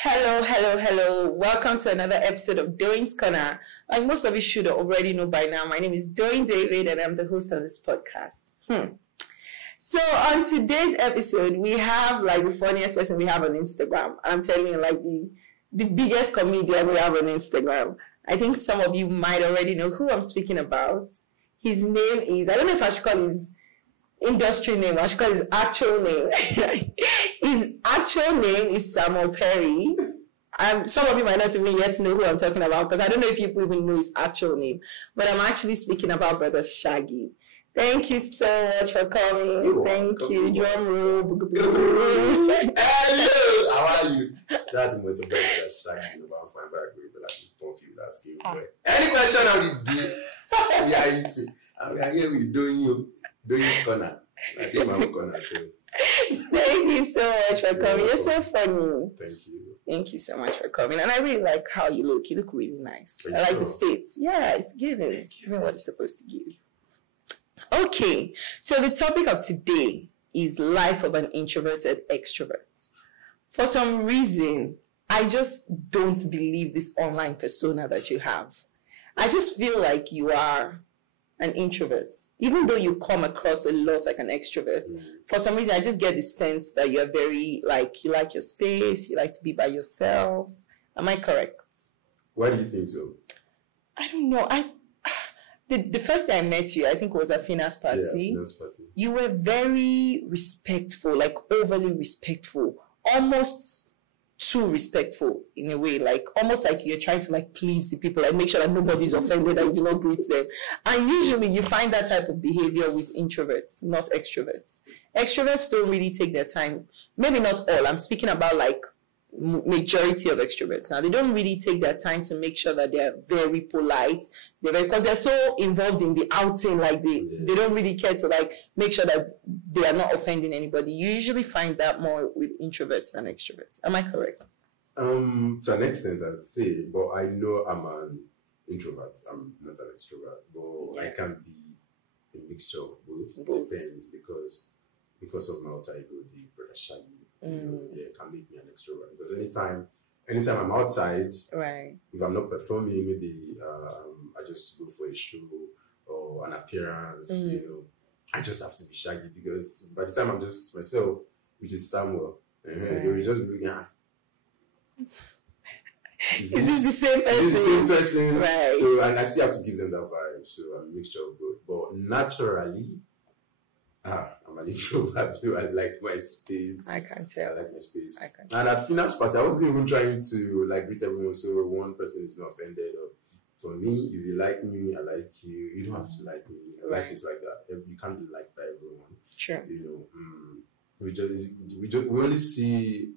Hello, hello, hello. Welcome to another episode of Doyin's Corner. Like most of you should already know by now, my name is Doyin David and I'm the host of this podcast. So on today's episode, we have like the funniest person we have on Instagram. I'm telling you, like the biggest comedian we have on Instagram. I think some of you might already know who I'm speaking about. His name is, I don't know if I should call his industry name, I should call his actual name. His actual name is Samuel Perry. Some of you might not even yet know who I'm talking about because I don't know if people even know his actual name. But I'm actually speaking about Brodashaggi. Thank you so much for coming. Thank you. Drum roll. Hello, how are you? Shout out to Brodashaggi about fine back but like you that's game. Any question on the deal? Yeah, it's me. I'm here with Doyin Corner. I think my own corner. So. Thank you so much for coming. You're so funny. Thank you. Thank you so much for coming. And I really like how you look. You look really nice. I like the fit. Yeah, it's giving. It's giving what it's supposed to give. Okay, so the topic of today is life of an introverted extrovert. For some reason, I just don't believe this online persona that you have. I just feel like you are an introvert, even though you come across a lot like an extrovert. For some reason, I just get the sense that you're very, like, you like your space, you like to be by yourself. Am I correct? Why do you think so? I don't know. The first day I met you, I think it was at Fina's party. Yeah, Fina's party. You were very respectful, like overly respectful, almost too respectful in a way, like almost like you're trying to like please the people, like make sure that nobody's offended, that you do not greet them. And usually you find that type of behavior with introverts, not extroverts. Extroverts don't really take their time. Maybe not all. I'm speaking about like majority of extroverts. Now they don't really take their time to make sure that they're very polite. Because they're so involved in the outing, like they don't really care to like make sure that they are not offending anybody. You usually find that more with introverts than extroverts. Am I correct? To an extent, I'd say, but I know I'm an introvert. I'm not an extrovert, but I can be a mixture of both. Depends because of my alter ego, the Brodashaggi. It can make me an extrovert because anytime I'm outside, right? If I'm not performing, maybe I just go for a show or an appearance. I just have to be shaggy because by the time I'm just myself, which is Samuel, they will just be looking. Is this the same person? Is this the same person? Right. So and I still have to give them that vibe. So I'm a mixture of both. But naturally, I'm an introvert too. I like my space. I can tell. I like my space. And at Fina's party, I wasn't even trying to like greet everyone so one person is not offended. Or for me, if you like me, I like you. You don't have to like me. Life is like that. You can't be liked by everyone. Sure. We only see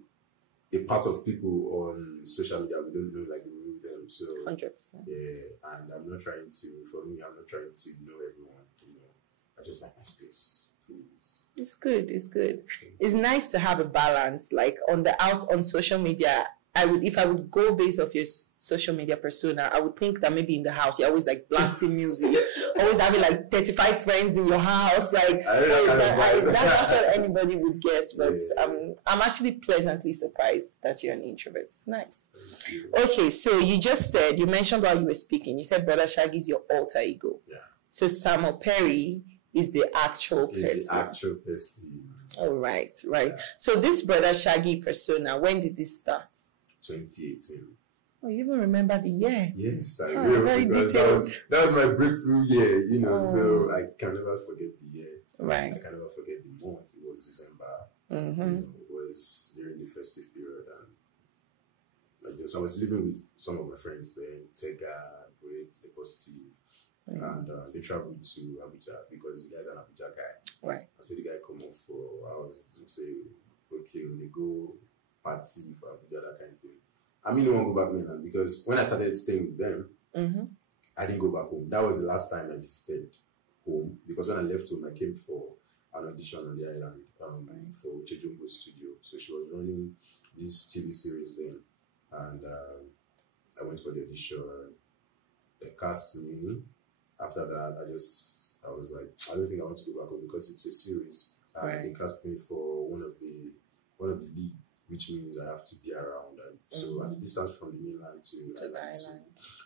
a part of people on social media. We don't know like them. So 100%. Yeah, and I'm not trying to. For me, I'm not trying to know everyone. I just like my space. It's good. It's nice to have a balance. Like on social media, if I would go based off your social media persona, I would think that maybe in the house you're always like blasting music, always having like 35 friends in your house. Like that's what anybody would guess. But I'm actually pleasantly surprised that you're an introvert. It's nice. Okay, so you mentioned while you were speaking, you said Brodashaggi is your alter ego. Yeah. So Samuel Perry is the actual person. Oh, right. Yeah. So this Brodashaggi persona, when did this start? 2018. Oh, you even remember the year? Yes, I will. Very detailed. That was my breakthrough year, so I can never forget the year. Right. I can never forget the month. It was December. Mm-hmm. It was during the festive period. And I was living with some of my friends there, Tega, Great, the Positive. And they traveled to Abuja because the guy's an Abuja guy. Right. I said the guy come off I was saying, okay, when they go party for Abuja, that kind of thing. I mean, I won't go back mainland because when I started staying with them, I didn't go back home. That was the last time I visited home because when I left home, I came for an audition on the island for Chejumbo's studio. So she was running this TV series then. And I went for the audition. They cast me. After that, I was like, I don't think I want to go back home because it's a series. They cast me for one of the lead which means I have to be around. And so, and the distance from the mainland to the island. So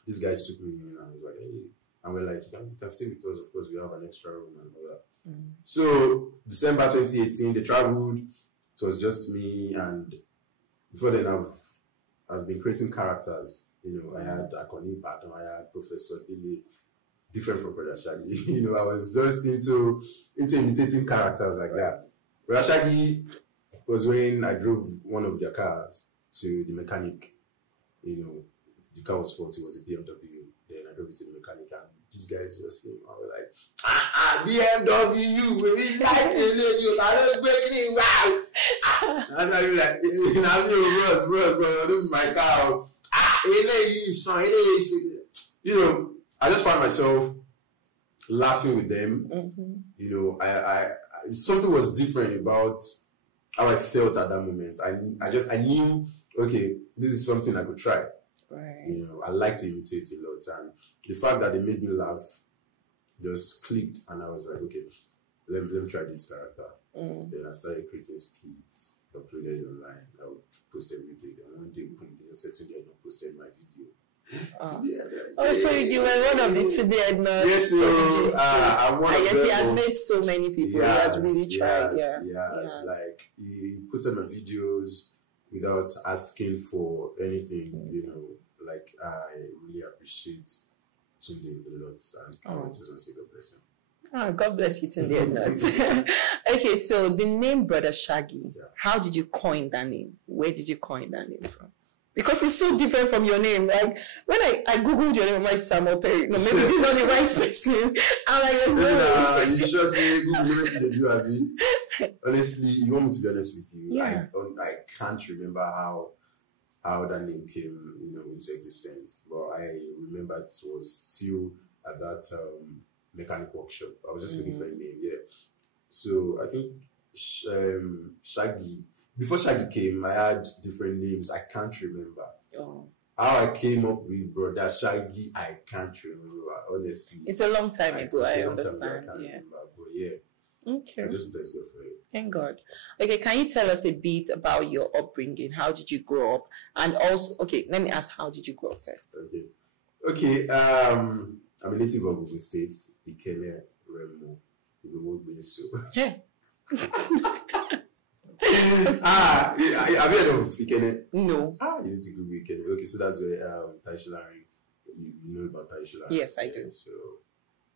these guys took me in and was like, hey, and we're like, you can stay with us. Of course, we have an extra room and all that. So, December 2018, they traveled. It was just me, and before then, I've been creating characters. You know, I had Akoni Badon, I had Professor Dele, different from Brodashaggi. You know, I was just into imitating characters like that. Brodashaggi was when I drove one of their cars to the mechanic. You know, the car was faulty, it was a BMW. Then I drove it to the mechanic, and these guys just came. I was like, BMW, we like you, I don't break it, wow. That's how you like, bro, look at my car. You know, I just find myself laughing with them. You know, I something was different about how I felt at that moment. I knew, okay, this is something I could try. Right. You know, I like to imitate a lot, and the fact that they made me laugh just clicked, and I was like, okay, let me try this character. Then I started creating skits, uploaded it online. I would post every day. Then one day, boom, they said today I not posted my video. So you were one of the today not. Yes, I'm one I of guess them. he has made so many people. He has really tried. Like he posted my videos without asking for anything. You know, like I really appreciate Tunde a lot, and I want to just say God bless him. Oh, God bless you, Tunde. Okay, so the name Brodashaggi, how did you coin that name? Where did you coin that name from? Because it's so different from your name. Like, when I Googled your name, I'm like, Samuel Perry. No, maybe this is not the right person. I'm like, there's no way. You sure say Google everything they do, Abby? Honestly, you want me to be honest with you? Yeah. I can't remember how that name came, you know, into existence. But I remember it was still at that mechanic workshop. I was just looking for a name, So I think Shaggy. Before Shaggy came, I had different names. I can't remember. How I came up with Brodashaggi, I can't remember. Honestly, it's a long time ago. I understand. I can't remember, but okay. I just bless God for it. Thank God. Okay, can you tell us a bit about your upbringing? How did you grow up? And also, okay, let me ask, how did you grow up first? Okay. I'm a native of Ogun State, Ikene, Remo, Yeah. Have you heard of Ikene? No. You need to Google Ikene. Okay, so that's where Taishulari, you know about Taishulari? Yes, I do. So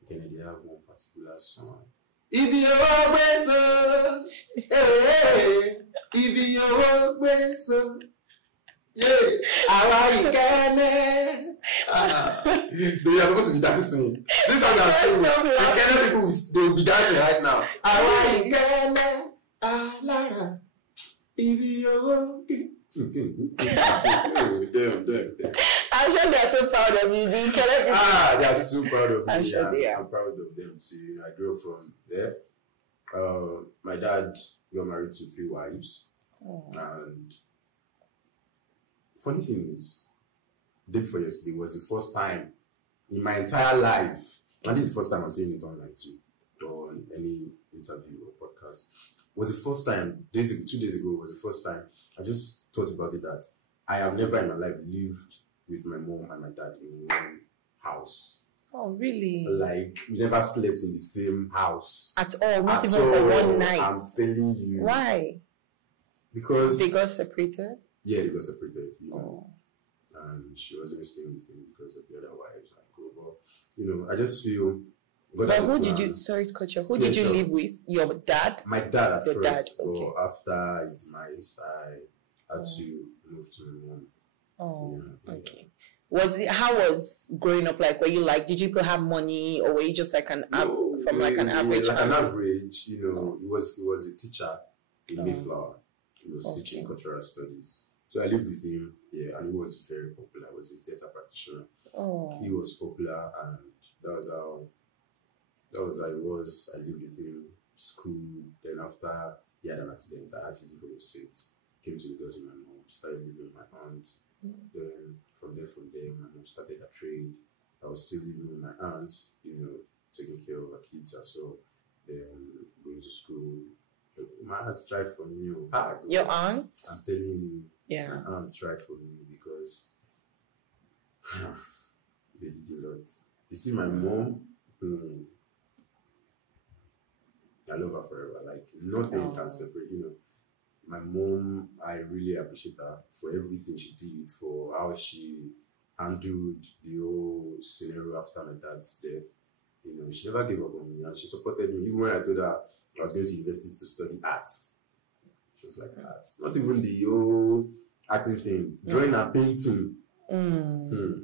Ikene, they have one particular song. If you always so, if you always so, Ikene. They are supposed to be dancing. This is how they are singing. Ikene people, they will be dancing right now. Ikene. Lara, if you're I'm sure they're so proud of you. They are so proud of me. I'm sure they are. I'm proud of them too. I grew up from there. My dad got married to 3 wives. And funny thing is, day before yesterday was the first time in my entire life, and this is the first time I'm saying it online too, or on any interview or podcast. Was the first time, 2 days ago, was the first time I just thought about it that I have never in my life lived with my mom and my dad in one house. Oh, really? Like, we never slept in the same house. At all? Not even for one night? I'm telling you. Why? Because... they got separated? Yeah, they got separated. You know? And she wasn't staying with him because of the other wives. But, you know, I just feel... But who did you, sorry to cut you, who did you live with? Your dad? My dad at first. Dad, okay. But after his demise, I had to move to my mom. Okay. How was growing up like? Were you like, did you have money, or were you just like an average like family? An average, you know, he was a teacher in Mayflower. He was teaching cultural studies. So I lived with him, and he was very popular. He was a theater practitioner. He was popular, and that was how it was. I lived with him, school. Then after he had an accident, I had to leave Ogun State. Came to Lagos with my mom, started living with my aunt. Then from there, my mom started a trade. I was still living with my aunt, you know, taking care of her kids as well. Then going to school. my aunt tried for me. Your aunt? I'm telling you. Yeah. My aunt tried for me because they did a lot. You see, my mom, I love her forever. Like, nothing can separate, My mom, I really appreciate her for everything she did, for how she handled the whole scenario after my dad's death. She never gave up on me, and she supported me. Even when I told her I was going to university to study arts, she was like, art. Not even the whole acting thing, drawing and painting.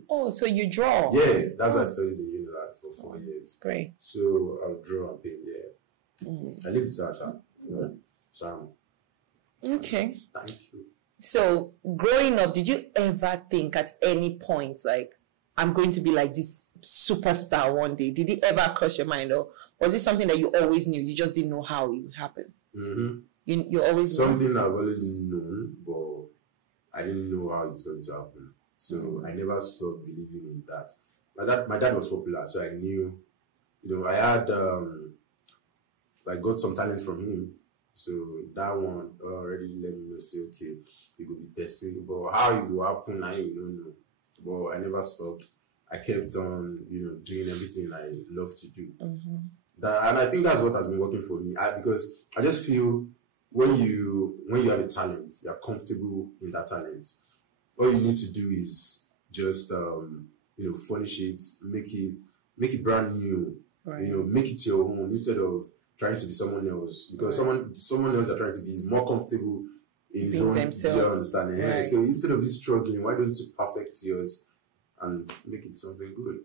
Oh, so you draw? Yeah, that's why I studied in Unilag for 4 years. Great. So I'll draw and paint, I live with her, Sham. Okay. Thank you. So growing up, did you ever think at any point, like, I'm going to be like this superstar one day? Did it ever cross your mind, or was it something that you always knew? You just didn't know how it would happen. You always something knew? I've always known, but I didn't know how it's going to happen. So I never stopped believing in that. My dad was popular, so I knew. I had I got some talent from him. So that one already let me know, say, okay, it will be best, but how it will happen, I don't know. But I never stopped. I kept on, doing everything I love to do. And I think that's what has been working for me. Because I just feel when you have a talent, you are comfortable in that talent. All you need to do is just, furnish it, make it brand new, make it your own instead of trying to be someone else, because someone else you're trying to be is more comfortable in his own themselves. Right. So instead of you struggling, why don't you perfect yours and make it something good?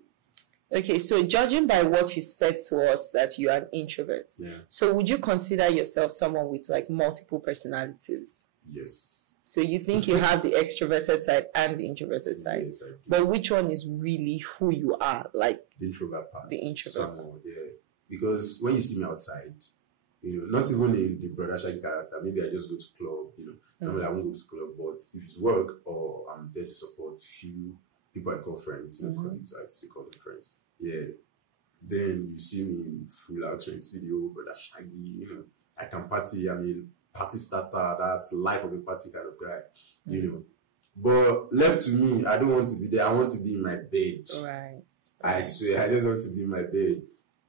Okay, so judging by what you said to us that you are an introvert, so would you consider yourself someone with like multiple personalities? Yes. So you think you have the extroverted side and the introverted side? Yes, I do. But which one is really who you are? Like the introvert part. The introvert. Someone, because when you see me outside, not even in the Brodashaggi character, maybe I just go to club, normally I won't go to club, but if it's work or I'm there to support few people I call friends, colleagues, I still call them friends. Yeah. Then you see me in full action, you see the old Brodashaggi, I can party, party starter, that's life of a party kind of guy, But left to me, I don't want to be there, I want to be in my bed. Right. I swear, I just want to be in my bed.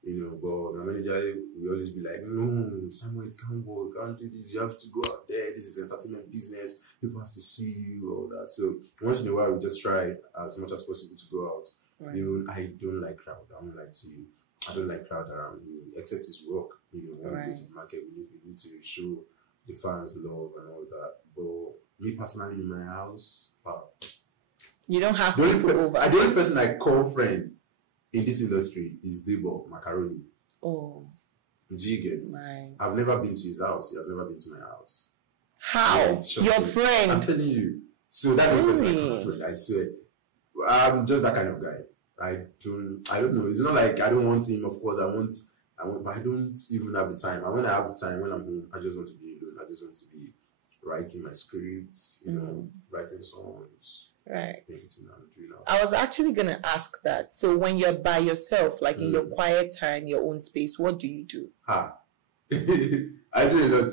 But my manager will always be like, no, Samuel, it can't work, can't do this, you have to go out there, this is entertainment business, people have to see you, all that. So once in a while, we just try as much as possible to go out. Right. I don't like crowd, I won't lie to you. I don't like crowd around me, except it's work. When we go to the market, we need to show the fans love and all that. But me personally, in my house, you don't have people over. The only person I call friend in this industry is Debo Macaroni. Oh. Do you get? Right. I've never been to his house. He has never been to my house. How? Your friend? I'm telling you. So that's the person I call friend. I swear. I'm just that kind of guy. I don't know. It's not like I don't want him. Of course, I want, but I don't even have the time. And when I have the time, when I'm home, I just want to be alone. I just want to be writing my scripts, writing songs. Right. I was actually going to ask that. So when you're by yourself, like in your quiet time, your own space, what do you do? I do a lot.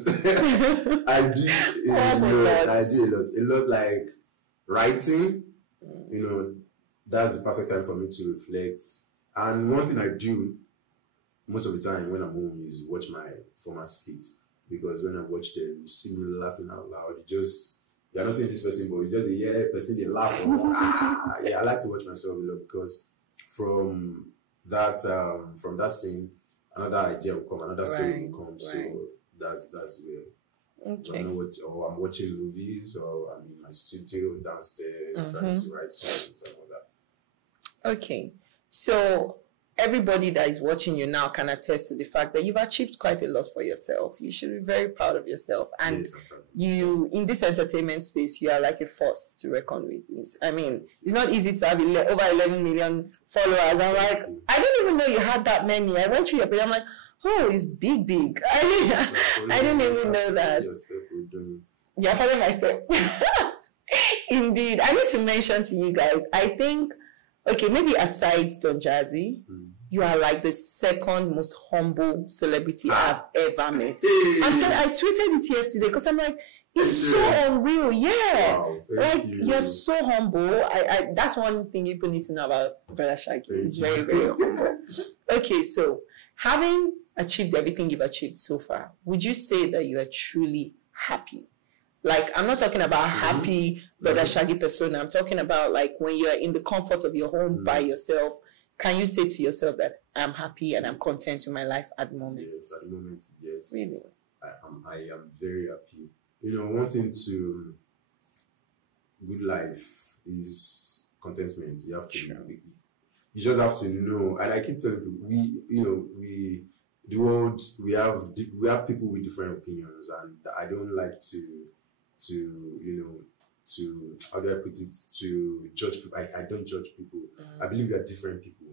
I do a lot. A lot like writing, that's the perfect time for me to reflect. And one thing I do most of the time when I'm home is watch my former skits. Because when I watch them, you see me laughing out loud. You're not seeing this person, but you just hear person, they laugh. I like to watch myself a lot because from that scene, another idea will come, another story will come. So that's where I'm watching movies, or I'm in my studio downstairs trying to write songs and all that. Okay. So everybody that is watching you now can attest to the fact that you've achieved quite a lot for yourself. You should be very proud of yourself. And you, in this entertainment space, you are like a force to reckon with. It's not easy to have over 11 million followers. I'm like, I didn't even know you had that many. I went through your page. I'm like, oh, it's big. I didn't even know that. You're following my step. Indeed. I need to mention to you guys, I think, okay, maybe aside Don Jazzy, you are like the second most humble celebrity I've ever met. Hey. I tweeted it yesterday because I'm like, it's so unreal. Yeah. Wow, like you're so humble. I that's one thing people need to know about Brodashaggi. He's very, very humble. Okay, so having achieved everything you've achieved so far, would you say that you are truly happy? Like, I'm not talking about happy Brodashaggi persona. I'm talking about like when you're in the comfort of your home by yourself. Can you say to yourself that I'm happy and I'm content with my life at the moment? Yes, at the moment, yes. Really? I am very happy. You know, one thing to good life is contentment. You have to, you just have to know. And I keep telling people, the world, we have people with different opinions, and I don't like to how do I put it, to judge people. I don't judge people. I believe we are different people.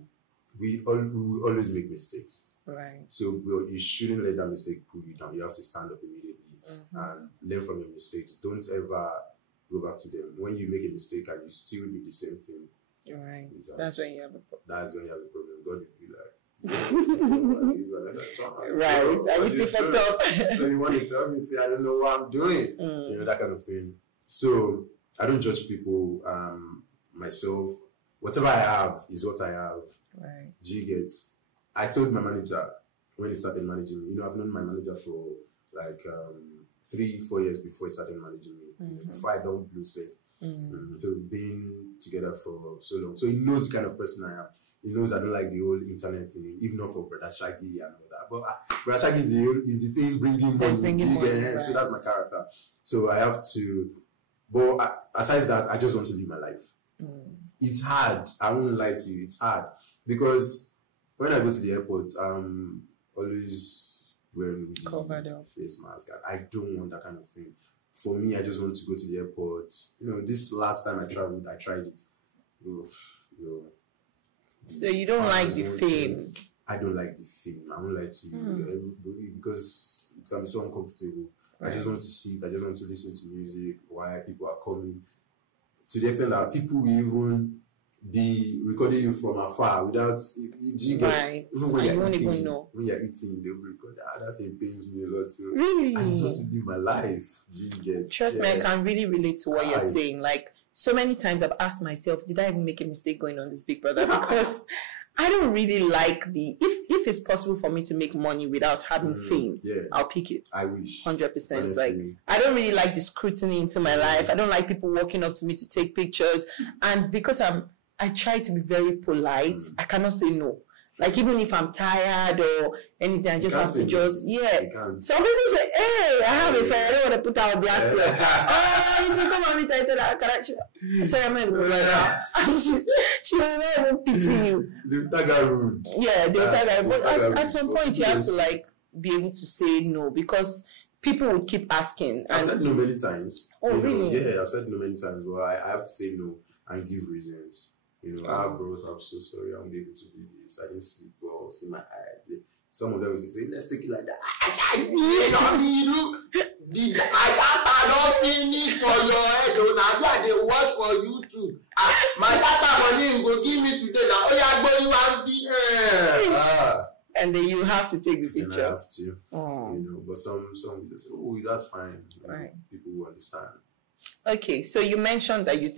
We will always make mistakes. Right. So you shouldn't let that mistake pull you down. You have to stand up immediately and learn from your mistakes. Don't ever go back to them. When you make a mistake and you still do the same thing, right. That's when you have a problem. That's when you have a problem. God will be like, right. I used to fuck up. So you want to tell me, say, I don't know what I'm doing. You know, that kind of thing. So I don't judge people. Myself, whatever I have is what I have. Right. Do you get? I told my manager when he started managing me. You know, I've known my manager for like 3-4 years before he started managing me. Before I don't blue safe. So we've been together for so long. So he knows the kind of person I am. He knows I don't like the whole internet thing, even not for Brodashaggi and all that. But Brodashaggi is the thing bringing money. Right. So that's my character. So I have to. But aside that, I just want to live my life. It's hard. I won't lie to you. It's hard because when I go to the airport, I'm always wearing covered up face mask. I don't want that kind of thing. For me, I just want to go to the airport. You know, this last time I traveled, I tried it. So you don't like the fame? I don't like the fame. I won't lie to you because it can be so uncomfortable. Right. I just want to see it. I just want to listen to music. Why people are coming, to the extent that people will even be recording you from afar without. You get, right. Even when you won't even know. When you're eating, they'll record. That thing pains me a lot. So really, I just want to live my life. You get. Trust me, I can really relate to what you're saying. Like so many times, I've asked myself, did I even make a mistake going on this Big Brother? Because I don't really like if it's possible for me to make money without having fame, I'll pick it. I wish 100%. Like I don't really like the scrutiny into my life. I don't like people walking up to me to take pictures, and because I try to be very polite, I cannot say no. Like even if I'm tired or anything, I just have to just Some people say, "Hey, I have a friend. I don't want to put out blast here." Oh, if you come on me, sorry, I'm not even like that. She will not even pity you. The tagger rude. Yeah, the tagger. But at some point, you have to like be able to say no because people will keep asking. I've said no many times. Oh, really? Yeah, I've said no many times. But I have to say no and give reasons. You know, bros, I'm so sorry, I won't be able to do this. I didn't sleep well, see my eyes. Some of them will say, let's take it like that. I don't finish for your head. Now they watch for YouTube. My data money will give me today. Now, and then you have to take the picture. And I have to. You know, but some will say, oh, that's fine. Right. People will understand. Okay, so you mentioned that you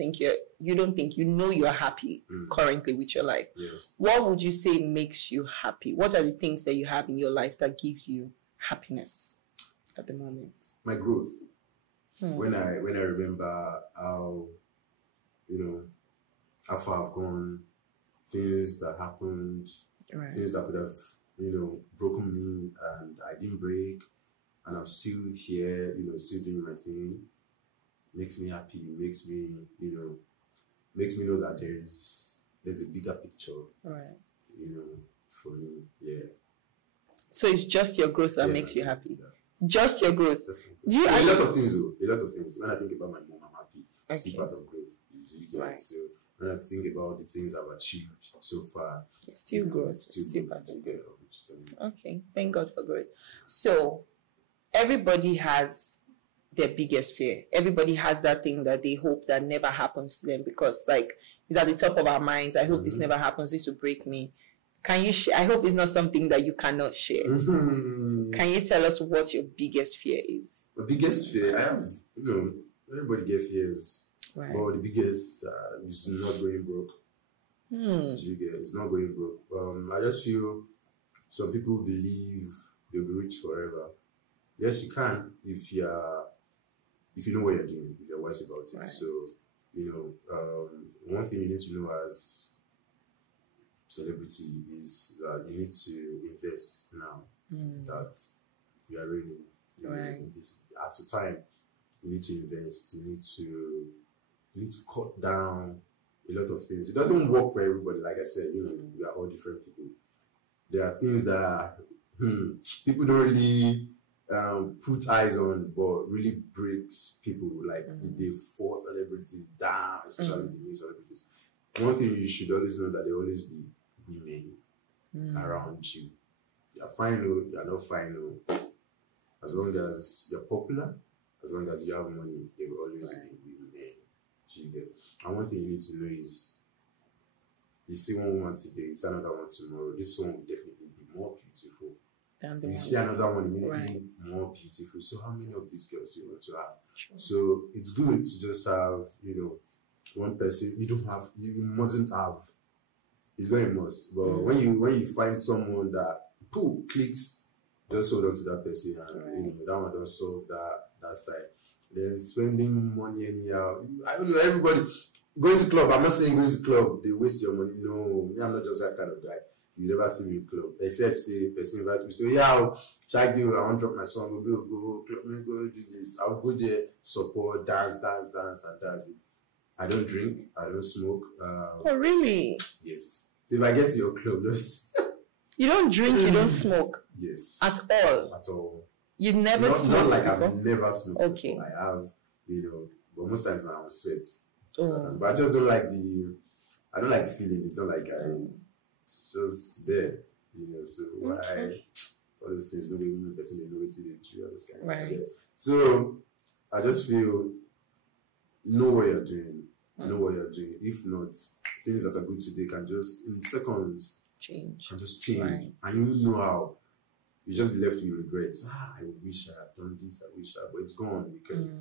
don't think you're happy currently with your life. Yes. What would you say makes you happy? What are the things that you have in your life that gives you happiness at the moment? My growth. When I remember how how far I've gone, things that happened, things that could have broken me, and I didn't break, and I'm still here, still doing my thing. Makes me happy, makes me know that there's a bigger picture. Right. For me. Yeah. So it's just your growth that makes you happy. Yeah. Just your growth. A lot of things though. A lot of things. When I think about my mom, I'm happy. It's still part of growth. You get right. So when I think about the things I've achieved so far. It's still growth. It's still part of growth. So. Okay. Thank God for growth. So everybody has their biggest fear. Everybody has that thing that they hope that never happens to them because like it's at the top of our minds. I hope this never happens. This will break me. Can you share? I hope it's not something that you cannot share. Can you tell us what your biggest fear is? The biggest fear, I have, everybody gets fears. Right. But the biggest is not going broke. It's not going broke. I just feel some people believe they'll be rich forever. Yes, you can if you know what you're doing, if you're wise about it. Right. So, one thing you need to know as celebrity is that you need to invest now that you are ready. At the time, you need to invest. You need to cut down a lot of things. It doesn't work for everybody. Like I said, we are all different people. There are things that people don't really put eyes on, but really breaks people. Like they force celebrities down, especially the new celebrities. One thing you should always know that there will always be women around you. You're fine, you're not fine. As long as you're popular, as long as you have money, there will always be women. You get. And one thing you need to know is, you see one woman today, you see another one tomorrow. This one will definitely be more beautiful. You see another one immediately more beautiful. So how many of these girls do you want to have? Sure. So it's good to just have, one person. You mustn't have. It's not a must. But when you find someone that clicks, just hold on to that person, and that one don't solve that side. Then spending money anyhow. I don't know, everybody going to club. I'm not saying going to club, they waste your money. No, I'm not just that kind of guy. You never see me in club. Except say person invite me. So Shaggy, I want to drop my song. We'll go club, we'll go do this. I'll go there, support, dance, and dance it. I don't drink, I don't smoke. Oh really? Yes. So if I get to your club, just you don't drink, you don't smoke? Yes. At all? At all. You've never smoked like before? I've never smoked before. I have, but most times now I'm set. But I just don't like I don't like the feeling. It's not like it's just there, so why all those things, nobody even person they know what to do, all those kinds of things. So I just feel, know what you're doing. Know what you're doing. If not, things that are good today can just, in seconds, change. Right. And you know how. You just be left with regrets. I wish I had done this. I wish but it's gone. You can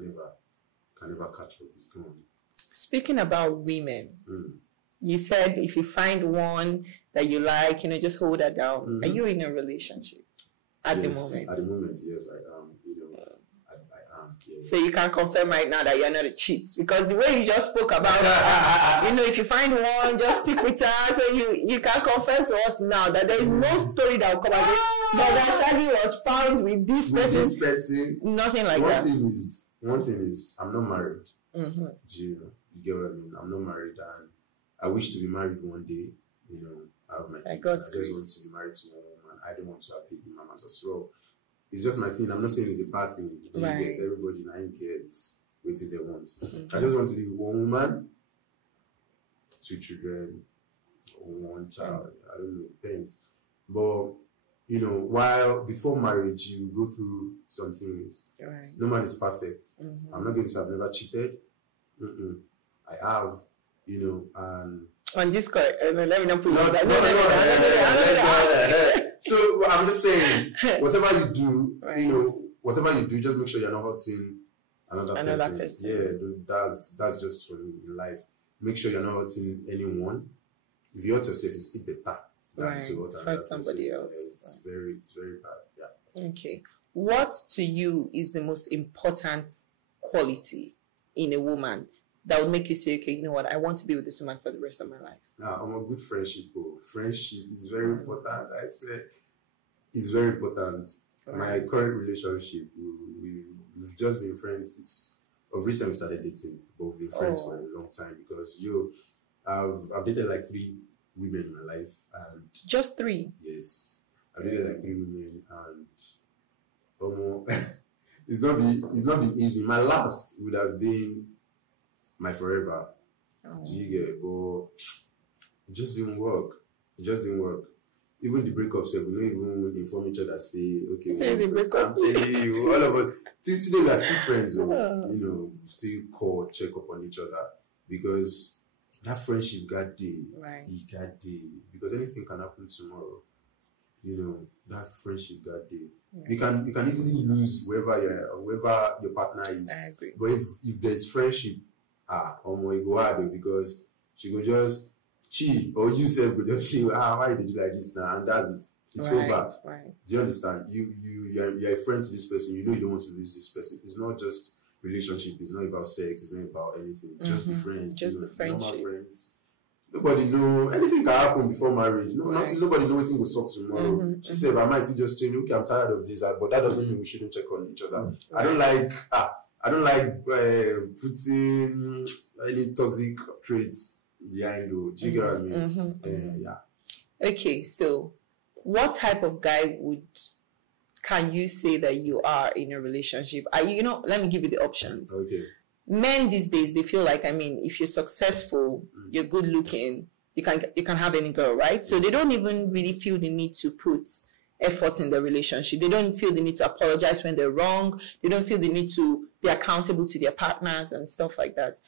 never catch up. It's gone. Speaking about women, you said if you find one that you like, just hold her down. Are you in a relationship at the moment? At the moment, yes, I am. I am. Yes. So you can confirm right now that you're not a cheat, because the way you just spoke about, if you find one, just stick with her. So you can confirm to us now that there is no story that will come out. Brodashaggi was found with this person. Nothing like that. One thing is, I'm not married. Do you get what I mean? I'm not married, and I wish to be married one day. I have my kids. I just want to be married to one woman. I don't want to have baby mamas as well. It's just my thing. I'm not saying it's a bad thing. Everybody now gets what they want. I just want to live with one woman, 2 children, or 1 child. I don't know, parents. But while before marriage, you go through some things. Right. No man is perfect. I'm not going to say I've never cheated. I have, and on Discord. Let me not put no. So I'm just saying, whatever you do, whatever you do, just make sure you're not hurting another person. Yeah, that's just for me in life. Make sure you're not hurting anyone. If you hurt yourself, it's still better. To hurt somebody else. It's very bad. Yeah. Okay. What to you is the most important quality in a woman that would make you say, okay, you know what, I want to be with this woman for the rest of my life? I'm a good friendship. Friendship is very important. I say it's very important. My current relationship, we've just been friends. It's of recent we started dating, but we've been friends for a long time because I've dated like 3 women in my life, and just 3. Yes, I dated like 3 women, and it's not been easy. My last would have been my forever. Do you get it? But it just didn't work. Even the breakups, we don't even inform each other. Say, okay, say the breakup. I'm telling you, all of us. Today we are still friends. We still call, check up on each other because that friendship got there. Right. It got there. Because anything can happen tomorrow. You know, that friendship got there. Yeah. You can easily lose whoever your partner is. I agree. But if there's friendship, you go hard because she will just or you self will just say, why did you like this now? And that's it. It's over. Right. Do you understand? You're a friend to this person. You know you don't want to lose this person. It's not just relationship. It's not about sex. It's not about anything. Just be friends. Just the friendship. Normal friends. Nobody know anything can happen before marriage. No, nothing. Nobody knows anything will suck tomorrow. She said, "I might just change. Okay, I'm tired of this, but that doesn't mean we shouldn't check on each other." I don't like putting any toxic traits behind you. Do you get what I mean? Yeah. Okay, so what type of guy can you say that you are in a relationship? Let me give you the options. Okay. Men these days, they feel like, if you're successful, you're good looking, you can have any girl, right? So they don't even really feel the need to put effort in the relationship. They don't feel the need to apologize when they're wrong. They don't feel the need to be accountable to their partners and stuff like that.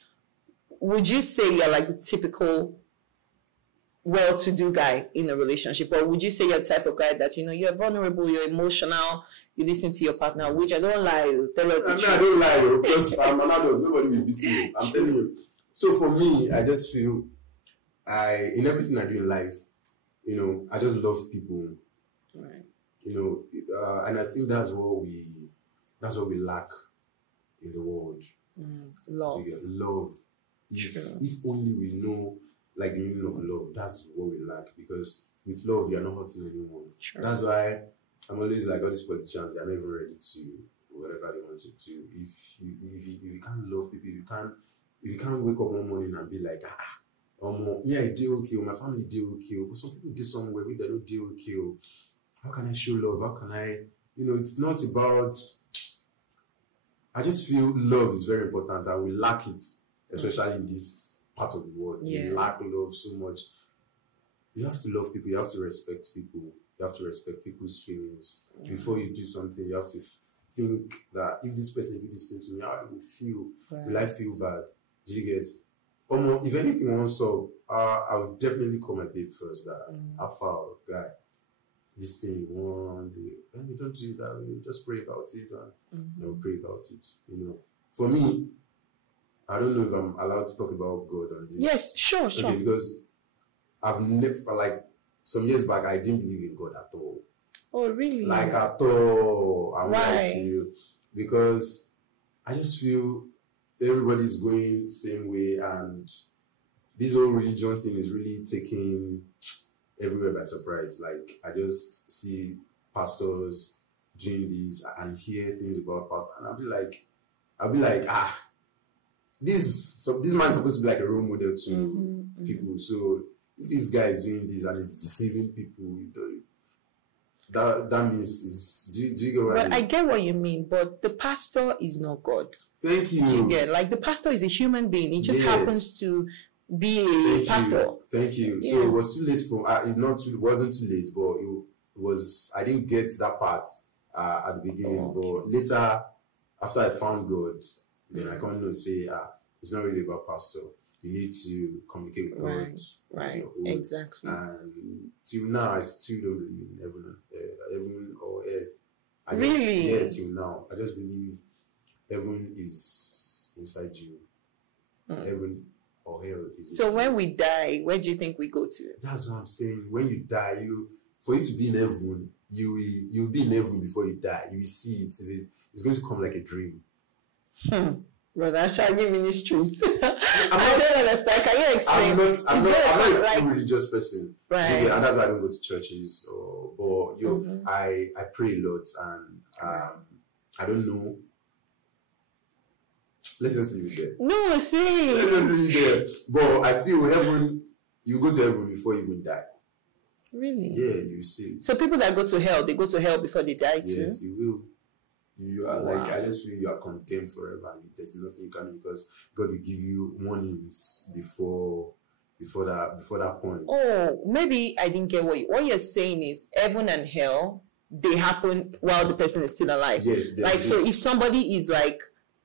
Would you say you're like the typical well-to-do guy in a relationship, or would you say you're the type of guy that you're vulnerable, you're emotional, you listen to your partner? Which I don't lie. Tell us the truth. I don't lie because I'm an adult. Nobody will beat me. I'm telling you. So for me, I just feel in everything I do in life, I just love people. Right. And I think that's what we lack in the world. Love. Love. If only we know like the meaning of love, that's what we lack. Because with love, you're not hurting anyone. Sure. That's why I'm always like all these politicians, they're never ready to whatever they want to do. If you can't love people, if you can't wake up one morning and be like, I deal okay, my family deal okay, but some people did somewhere they don't deal okay. How can I show love? How can I, it's not about, I just feel love is very important and we lack it, especially in this part of the world. We lack love so much. You have to love people, you have to respect people, you have to respect people's feelings. Before you do something, you have to think that if this person did this thing to me, how I will feel. Right. Will I feel bad? Do you get? If anything wants up, I would definitely call my babe first. That how far, guy, this thing you want, and you don't do it that way. Just pray about it, and we'll pray about it. For me, I don't know if I'm allowed to talk about God on this. Yes, sure. Okay, because I've never, some years back, I didn't believe in God at all. Oh, really? Like at all. I'm Why? lying to you. Because I just feel everybody's going the same way, and this whole religion thing is really taking everywhere by surprise. Like, I just see pastors doing this and hear things about pastors, and I'll be like, this man is supposed to be like a role model to people. So if this guy is doing this and is deceiving people, that means do you get what I mean? I get what you mean, but the pastor is not God. Thank you. Do you get? Like, the pastor is a human being. He just happens to be a pastor. Thank you. Yeah. So it was too late for it wasn't too late, but it was. I didn't get that part at the beginning, but later, after I found God, then I can't say, it's not really about pastor. You need to communicate with God. Right, exactly. And till now, I still don't believe in heaven or earth. Really? Till now. I just believe heaven is inside you. Heaven or hell is. So when we die, where do you think we go to? That's what I'm saying. When you die, for you to be in heaven, you'll be in heaven before you die. You will see it. It's going to come like a dream. Brodashaggi Ministries. I don't understand. Can you explain? I'm not a religious person. Right. And that's why I don't go to churches. I pray a lot, and I don't know. Let's just leave it there. No, see. Let's just leave it there. But I feel heaven, you go to heaven before you even die. Really? Yeah, you see. So people that go to hell, they go to hell before they die too? Yes, you will. You are I just feel you are condemned forever. There's nothing you can do because God will give you warnings before that point. Oh, maybe I didn't get what you're saying is heaven and hell, they happen while the person is still alive. Yes. So if somebody is like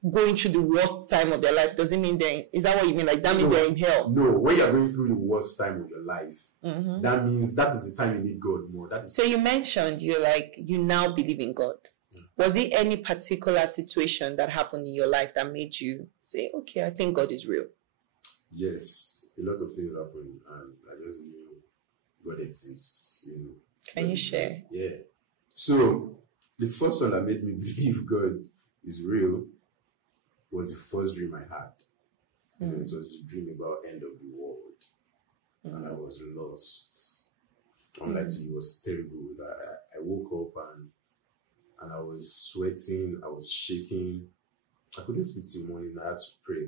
going through the worst time of their life, doesn't mean is that what you mean? Like that means they're in hell? No, when you're going through the worst time of your life, that means that is the time you need God more. So you mentioned you now believe in God. Was it any particular situation that happened in your life that made you say, okay, I think God is real? Yes, a lot of things happened, and I just knew God exists. Can you share? Yeah. So the first one that made me believe God is real was the first dream I had. It was a dream about end of the world, and I was lost. Unlike it was terrible. I woke up and I was sweating, I was shaking. I couldn't sleep till morning. I had to pray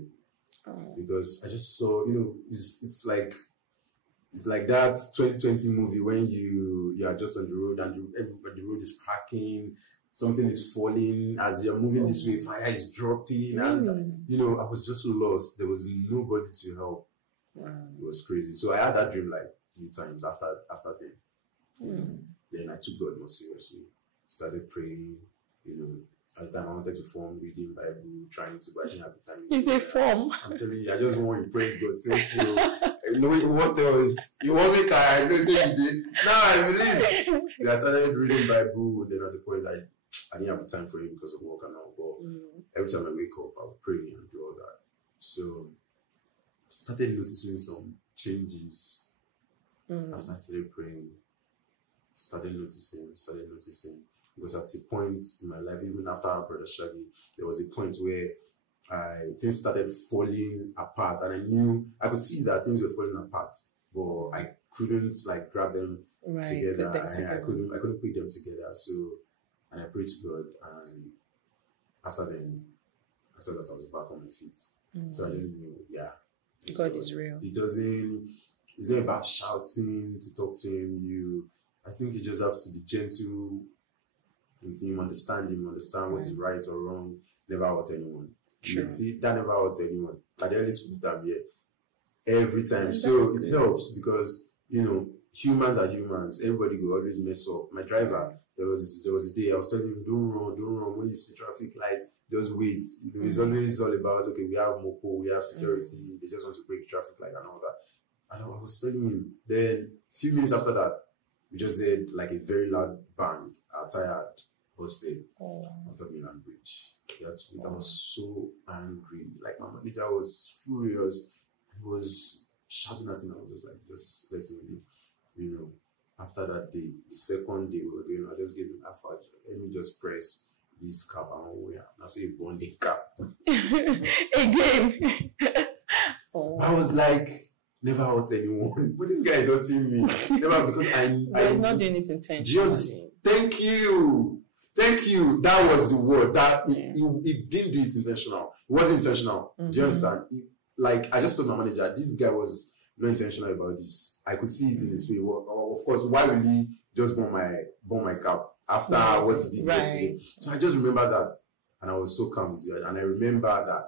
because I just saw, it's like that 2020 movie when you are just on the road and the road is cracking, something is falling as you're moving this way, fire is dropping, and I was just lost. There was nobody to help. It was crazy. So I had that dream like 3 times after then. Then I took God more seriously. Started praying, at the time I wanted to form reading Bible, trying to, but I didn't have the time. It's a form. I'm telling you, I just want to praise God. Say, what else? You want me to I know say you did. No, I believe. See, I started reading Bible, then at the point I didn't have the time for it because of work and all, but every time I wake up, I'll pray and do all that. So I started noticing some changes after I started praying. Started noticing. Because at a point in my life, even after Brodashaggi, there was a point where things started falling apart, and I could see that things were falling apart, but I couldn't grab them together. I couldn't put them together. So, and I prayed to God, and after then, I saw that I was back on my feet. So I just knew, God is real. It's not about shouting to talk to him. I think you just have to be gentle with him, understand what is right or wrong, never hurt anyone. True. See, that never hurt anyone. I really speak that every time. So it helps because, humans are humans. Everybody will always mess up. My driver, there was a day I was telling him, don't run. When you see traffic lights, just wait. It's always all about, okay, we have Mopo, we have security, they just want to break traffic light and all that. And I was telling him, then a few minutes after that, we just heard a very loud bang. Our tire busted on top of Milan Bridge. I was so angry. My manager was furious. He was shouting at him. I was just let him leave. After that day, the second day we were going, I just gave him a fudge. Let me just press this cap and wear. That's a bonding cap. Again. I was never hurt anyone, but this guy is hurting me. Never, because but he's not doing it intentionally. Do you understand? Thank you. That was the word. That it didn't do it intentional. It wasn't intentional. Do you understand? I just told my manager, this guy was not intentional about this. I could see it in his face. Well, of course, why will he just burn my cap after what he did yesterday? So I just remember that, and I was so calm with it. And I remember that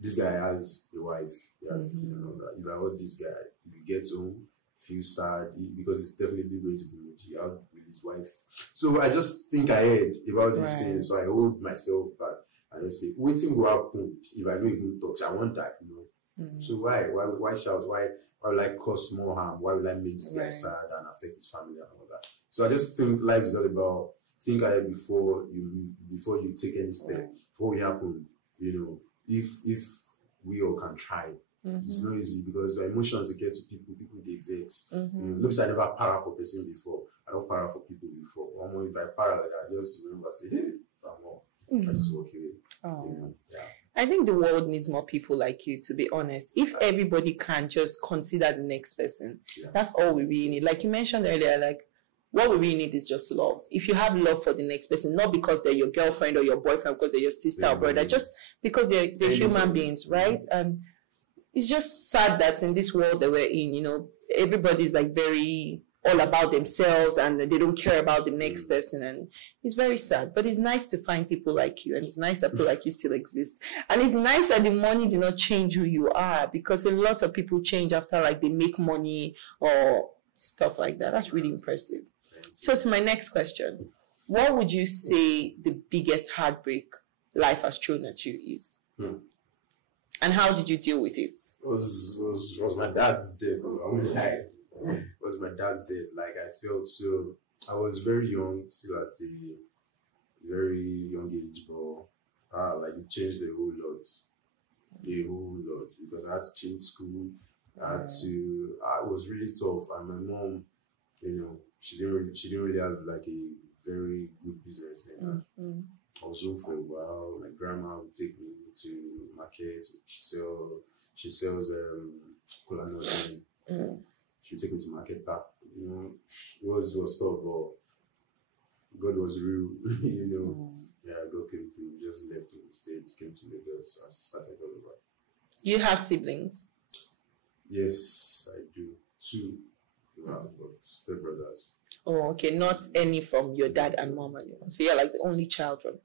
this guy has a wife. He has a kid and all that. If I hold this guy, if he gets home, feel sad because it's definitely going to be out with his wife. So I just think ahead about these things. So I hold myself back and I say, waiting will happen if I don't even touch. I won't die, So why shout? Why will I cause more harm? Why will I make this guy sad and affect his family and all that? So I just think life is all about think ahead before you take any step. What will happen? If we all can try. It's not easy because emotions they get to people they vex. Looks I never para for person before. I don't para for people before. If I para I just remember say, hey, someone. I just walk away. I think the world needs more people like you, to be honest. If everybody can just consider the next person, that's all we really need. Like you mentioned earlier, what we really need is just love. If you have love for the next person, not because they're your girlfriend or your boyfriend, because they're your sister or brother, just because they're human beings, right? And it's just sad that in this world that we're in, everybody's very all about themselves and they don't care about the next person. And it's very sad. But it's nice to find people like you. And it's nice that people like you still exist. And it's nice that the money did not change who you are, because a lot of people change after they make money or stuff like that. That's really impressive. So to my next question, what would you say the biggest heartbreak life has thrown at you is? And how did you deal with it? It was my dad's death. I won't lie. It was my dad's death. Like, I felt so. I was very young, still at a very young age, but like it changed a whole lot. Because I had to change school. I was really tough, and my mom, she didn't really have like a very good business. I was home for a while. My grandma would take me to market. She sells cola nuts. She would take me to market back. It was tough, but God was real. Yeah, God came through. Just left the States, came to Lagos, and started all over. You have siblings? Yes, I do. 2. But step brothers. Oh, okay. Not any from your dad and mom alone. So you're like the only child from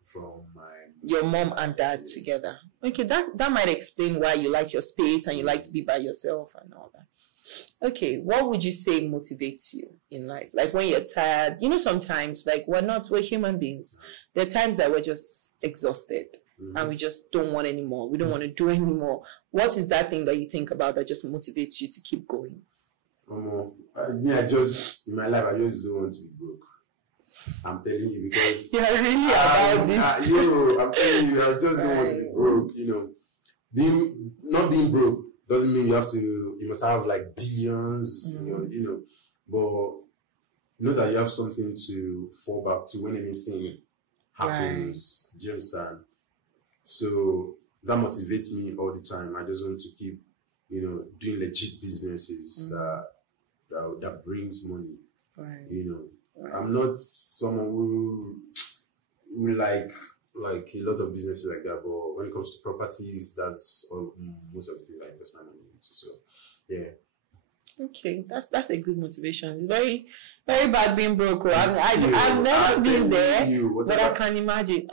your mom and dad together. Okay, that might explain why you like your space and you like to be by yourself and all that. Okay, what would you say motivates you in life? Like when you're tired, sometimes like we're human beings. There are times that we're just exhausted and we just don't want anymore. We don't want to do anymore. What is that thing that you think about that just motivates you to keep going? In my life, I just don't want to be broke. I'm telling you, because you're really about this. I'm telling you, I just don't want to be broke. Not being broke doesn't mean you must have like billions, but know that you have something to fall back to when anything happens. Right. Do you understand? So that motivates me all the time. I just want to keep, doing legit businesses that brings money. Right. Right. I'm not someone who like a lot of businesses like that, but when it comes to properties, that's most of the things I invest my money into. So, yeah. Okay, that's a good motivation. It's very, very bad being broke. I've never been there, but I can imagine.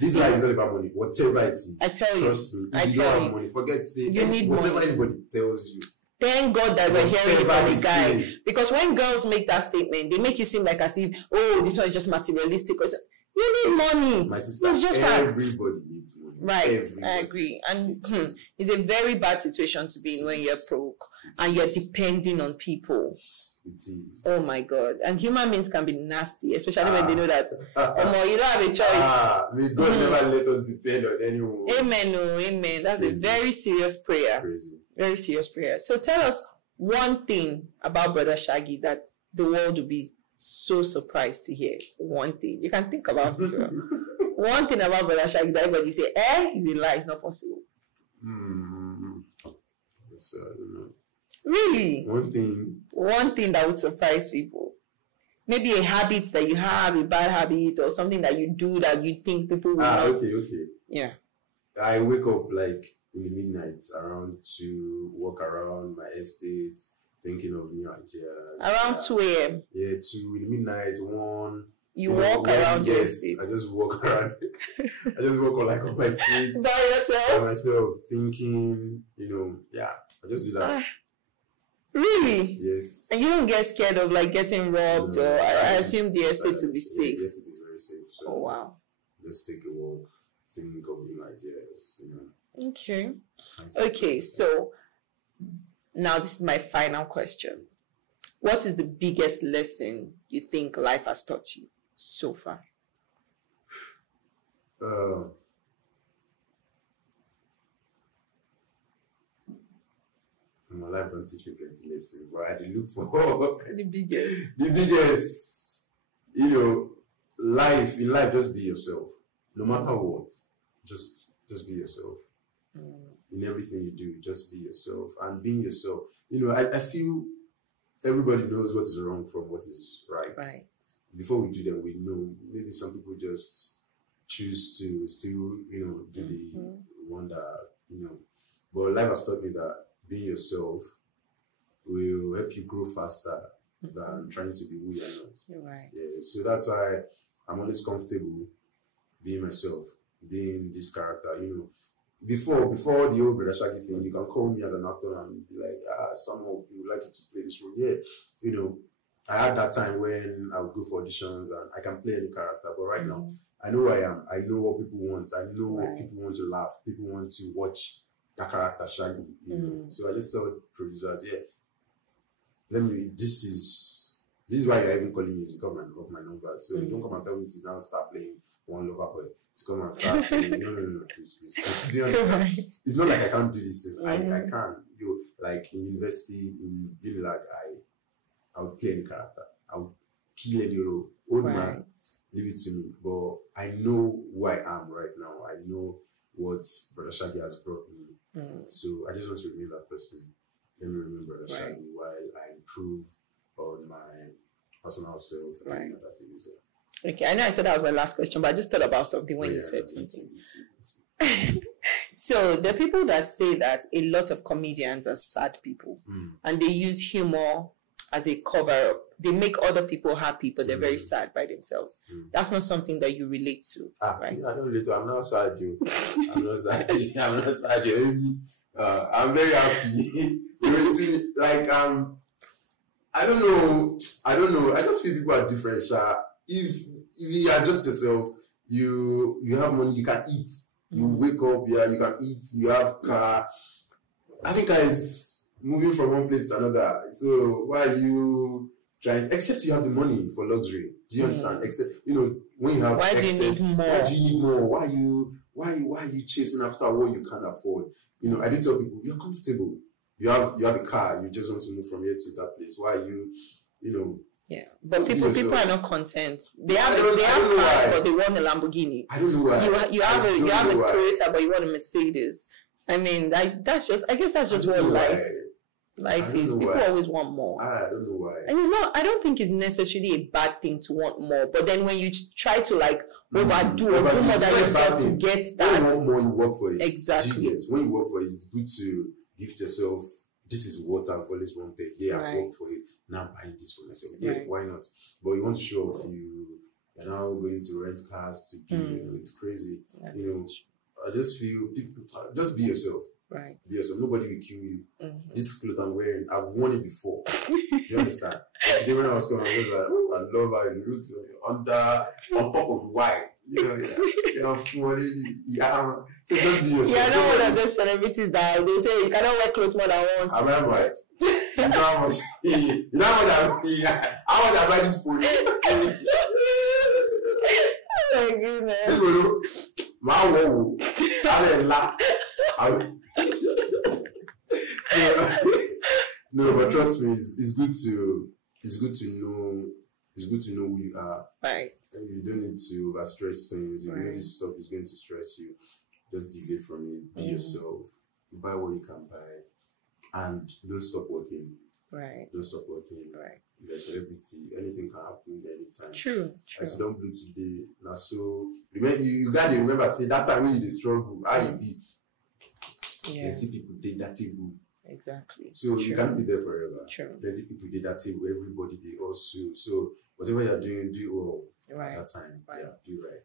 This life is all about money. Whatever it is, I tell you, trust me. If you don't have money, forget say you need whatever money. Anybody tells you. Thank God that we're hearing it from a guy. Because when girls make that statement, they make it seem like as if, this one is just materialistic. You need money. My sister, it's just everybody needs money. Right, everybody. I agree. And it's a very bad situation to be in when you're broke and you're depending on people. It is. Oh my God. And human beings can be nasty, especially when they know that you don't have a choice. May God never let us depend on anyone. Amen. Amen. That's crazy. A very serious prayer. Crazy. Very serious prayer. So tell us one thing about Brodashaggi that the world will be so surprised to hear. One thing. You can think about it. One thing about Brodashaggi that everybody say, is a lie, it's not possible. Yes, I don't know. Really? One thing that would surprise people. Maybe a habit that you have, a bad habit, or something that you do that you think people will not. Okay. Yeah. I wake up like in the midnight around to walk around my estate, thinking of new ideas. Around 2 a.m. Yeah, 2 in the midnight, 1. You walk around your estate. I just walk around. I just walk on my streets. By yourself? By myself, thinking, I just do that. Really? Yes. And you don't get scared of like getting robbed, or I assume the estate to be safe. The estate is very safe. So oh wow. Just take a walk, think of new ideas, Okay. Okay, so now this is my final question. What is the biggest lesson you think life has taught you so far? My life don't teach me plenty lessons, but I look for the biggest. The biggest. In life, just be yourself. No matter what, just be yourself. In everything you do, just be yourself. And being yourself, I feel everybody knows what is wrong from what is right. Right. Before we do them, we know. Maybe some people just choose to still, do the one that, But life has taught me that being yourself will help you grow faster than trying to be who you're not. You're right. Yeah, so that's why I'm always comfortable being myself, being this character. Before the old Brodashaggi thing, you can call me as an actor and be like, someone would like you to play this role. Yeah, I had that time when I would go for auditions and I can play any character, but right now I know who I am. I know what people want. I know what people want to laugh. People want to watch that character Shaggy. You know? So I just tell producers, this is why you're even calling me, is because of my number. So don't come and tell me to now start playing One Lover Boy. To come and start playing. No, please. It's not like I can't do this. I can. Like in university, in Unilag, I would play any character. I would kill any role. Old man, leave it to me. But I know who I am right now. I know what Brodashaggi has brought me. So I just want to remain that person. Let me remain Brodashaggi while I improve on my personal self. Right. Okay, I know I said that was my last question, but I just thought about something when you said something. So the people that say that a lot of comedians are sad people and they use humor as a cover up. They make other people happy, but they're very sad by themselves. That's not something that you relate to, right? I don't relate to. I'm not sad, you. I'm not sad. I'm not sad. I'm very happy. Like I don't know. I just feel people are different. If you adjust yourself, you have money, you can eat. You wake up, you can eat. You have car. I think car is moving from one place to another. So why are you trying? Except you have the money for luxury. Do you understand? Except when you have excess, why do you need more? Why are you chasing after what you can't afford? I do tell people you're comfortable. You have a car. You just want to move from here to that place. Why are you? Yeah, but people are not content. They have cars, but they want a Lamborghini. I don't know why. You have a Toyota, but you want a Mercedes. I mean, that's just what life is. People always want more. I don't know why. And I don't think it's necessarily a bad thing to want more. But then when you try to overdo or do more than yourself to get that, when you want more, you work for it. Exactly. When you work for it, it's good to give yourself. This is what I've always wanted. Yeah, I've worked for it. Now I'm buying this for myself. Yeah, why not? But you want to show off. You're now going to rent cars to do. It's crazy. I just feel people just be yourself. Right. Be yourself. Nobody will kill you. This clothes I'm wearing, I've worn it before. You understand? Today when I was coming, I was like, I love how it looks on top of white. So just be yourself. Yeah, I know one of those celebrities that they say you cannot wear clothes more than once. I remember. You know how much I buy this pony? Oh my goodness. My wow. No, but trust me, it's good to know who you are. Right. And you don't need to overstress things. If you know this stuff is going to stress you, just deviate from it. Be yourself. Buy what you can buy. And don't stop working. Right. Don't stop working. Right. You're a celebrity. Anything can happen anytime. True. I said, don't blue today. Now, so you gotta remember, say that time when you struggle, how you be. Yeah. Plenty people did that table. Exactly. So you can't be there forever. True. Plenty people did that table. Everybody they also. So whatever you're doing, do well at that time. Right. Yeah, do right.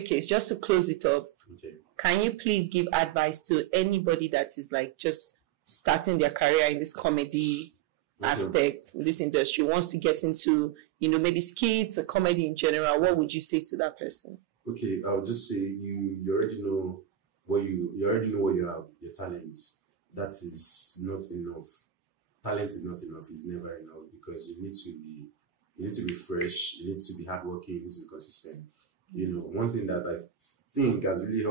Okay, so just to close it up, okay. Can you please give advice to anybody that is just starting their career in this comedy aspect, in this industry, wants to get into, maybe skits or comedy in general? What would you say to that person? Okay, I'll just say you already know what you already know what you have, your talent. That is not enough. Talent is not enough. It's never enough because you need to be fresh. You need to be hardworking. You need to be consistent. One thing that I think has really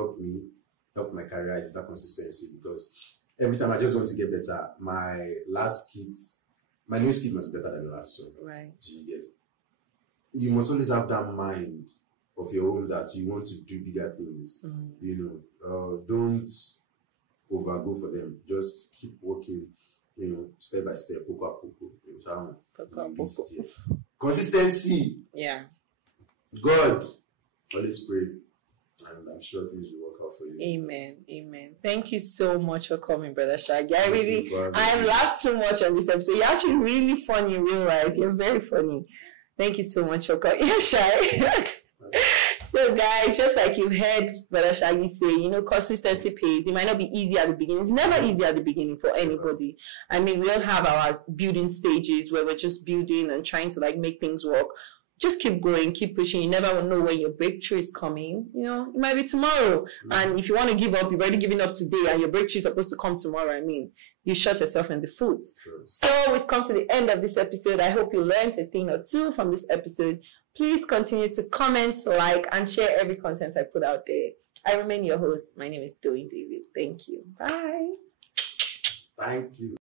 helped my career is that consistency, because every time I just want to get better. My new skit must be better than the last song. Right. You must always have that mind of your own that you want to do bigger things. Don't overgo for them. Just keep working, step by step, poco. Consistency. Yeah. God, always pray, and I'm sure things will work out for you. Amen. Thank you so much for coming, Brodashaggi. I have laughed too much on this episode. You're actually really funny in real life. You're very funny. Thank you so much for coming. You're shy. So guys, just like you heard Brodashaggi say, consistency pays. It might not be easy at the beginning. It's never easy at the beginning for anybody. I mean, we all have our building stages where we're just building and trying to make things work. just keep going, keep pushing. You never know when your breakthrough is coming. You know, it might be tomorrow. And if you want to give up, you've already given up today, and your breakthrough is supposed to come tomorrow. I mean, you shot yourself in the foot. Sure. So we've come to the end of this episode. I hope you learned a thing or two from this episode. Please continue to comment, like, and share every content I put out there. I remain your host. My name is Doyin David. Thank you. Bye. Thank you.